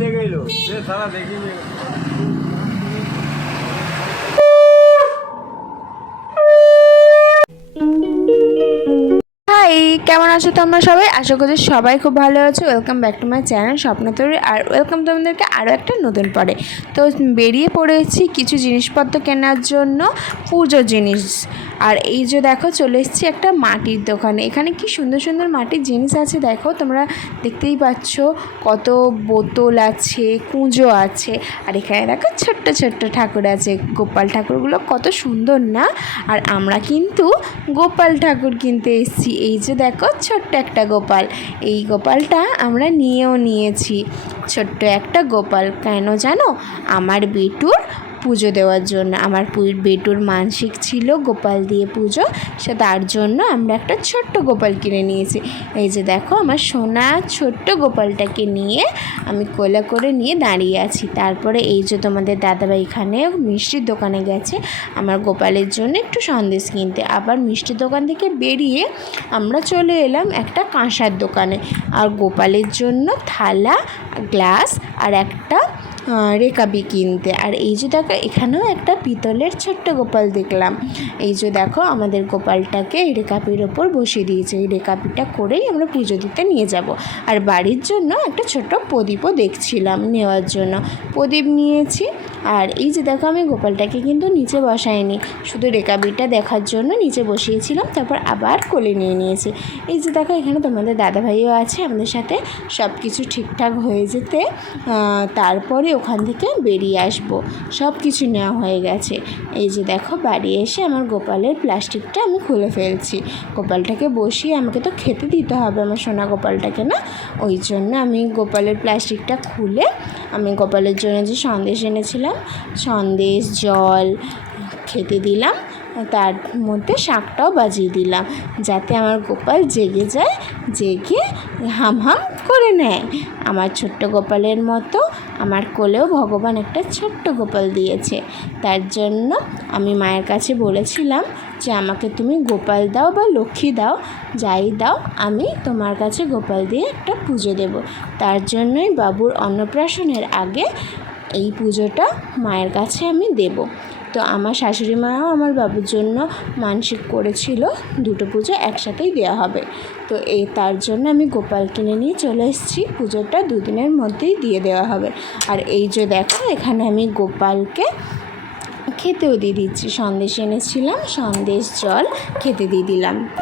নিয়ে গেল। সে সারা দেখিনি। কেমন আছো তোমরা সবাই? আশা করছি সবাই খুব ভালো আছো। Welcome back to my channel স্বপ্ন তৈরি। আর ওয়েলকাম তোমাদেরকে আরও একটা নতুন পরে তো বেরিয়ে পড়েছি কিছু জিনিসপত্র কেনার জন্য, পুজো জিনিস। আর এই যে দেখো, চলে এসেছি একটা মাটির দোকানে। এখানে কি সুন্দর সুন্দর মাটির জিনিস আছে দেখো, তোমরা দেখতেই পাচ্ছ কত বোতল আছে, কুঁজো আছে। আর এখানে দেখো ছোট্ট ছোট্ট ঠাকুর আছে। গোপাল ঠাকুরগুলো কত সুন্দর না? আর আমরা কিন্তু গোপাল ঠাকুর কিনতে এসেছি। এই যে দেখো ছোট্ট একটা গোপাল। এই গোপালটা আমরা নিয়েও নিয়েছি। ছোট্ট একটা গোপাল। কেন জানো? আমার বেটুর পুজো দেওয়ার জন্য। আমার বেটুর মানসিক ছিল গোপাল দিয়ে পুজো। সে তার জন্য আমরা একটা ছোট্ট গোপাল কিনে নিয়েছি। এই যে দেখো, আমার সোনা ছোট্ট গোপালটাকে নিয়ে আমি কোলা করে নিয়ে দাঁড়িয়ে আছি। তারপরে এই যে তোমাদের দাদাভাই এখানে মিষ্টির দোকানে গেছে। আমার গোপালের জন্য একটু সন্দেশ কিনতে। আবার মিষ্টির দোকান থেকে বেরিয়ে আমরা চলে এলাম একটা কাঁসার দোকানে। আর গোপালের জন্য থালা, গ্লাস আর একটা রেকাবি কিনতে। আর এই যে দেখো, এখানেও একটা পিতলের ছোট্ট গোপাল দেখলাম। এই যে দেখো, আমাদের গোপালটাকে এই রেকাপির ওপর বসিয়ে দিয়েছে। এই রেকাপিটা করেই আমরা পুজো দিতে নিয়ে যাব। আর বাড়ির জন্য একটা ছোট্ট প্রদীপও দেখছিলাম নেওয়ার জন্য। প্রদীপ নিয়েছি। আর এই যে দেখো আমি গোপালটাকে কিন্তু নিচে বসাইনি, শুধু রেকাবিটা দেখার জন্য নিচে বসিয়েছিলাম, তারপর আবার কোলে নিয়ে নিয়েছি। এই যে দেখো এখানে তোমাদের দাদাভাইও আছে, আমাদের সাথে সব কিছু ঠিকঠাক হয়ে যেতে তারপরে ওখান থেকে বেরিয়ে আসব। সব কিছু নেওয়া হয়ে গেছে। এই যে দেখো বাড়ি এসে আমার গোপালের প্লাস্টিকটা আমি খুলে ফেলছি। গোপালটাকে বসিয়ে আমাকে তো খেতে দিতে হবে আমার সোনা গোপালটাকে না? ওই জন্য আমি গোপালের প্লাস্টিকটা খুলে আমি গোপালের জন্য যে সন্দেশ এনেছিলাম সন্দেশ জল খেতে দিলাম। তার মধ্যে শাকটাও বাজিয়ে দিলাম, যাতে আমার গোপাল জেগে যায়, জেগে হাম হাম করে নেয়। আমার ছোট্ট গোপালের মতো আমার কোলেও ভগবান একটা ছোট্ট গোপাল দিয়েছে। তার জন্য আমি মায়ের কাছে বলেছিলাম যে, আমাকে তুমি গোপাল দাও বা লক্ষ্মী দাও, যাই দাও, আমি তোমার কাছে গোপাল দিয়ে একটা পুজো দেব। তার জন্যই বাবুর অন্নপ্রাশনের আগে এই পুজোটা মায়ের কাছে আমি দেব। তো আমার শাশুড়ি মাও আমার বাবুর জন্য মানসিক করেছিল দুটো পুজো একসাথেই দেওয়া হবে। তো এ তার জন্য আমি গোপাল কিনে নিয়ে চলে এসেছি। পুজোটা দুদিনের মধ্যেই দিয়ে দেওয়া হবে। আর এই যে দেখো, এখানে আমি গোপালকে খেতেও দিয়ে দিচ্ছি। সন্দেশ এনেছিলাম, সন্দেশ জল খেতে দিয়ে দিলাম।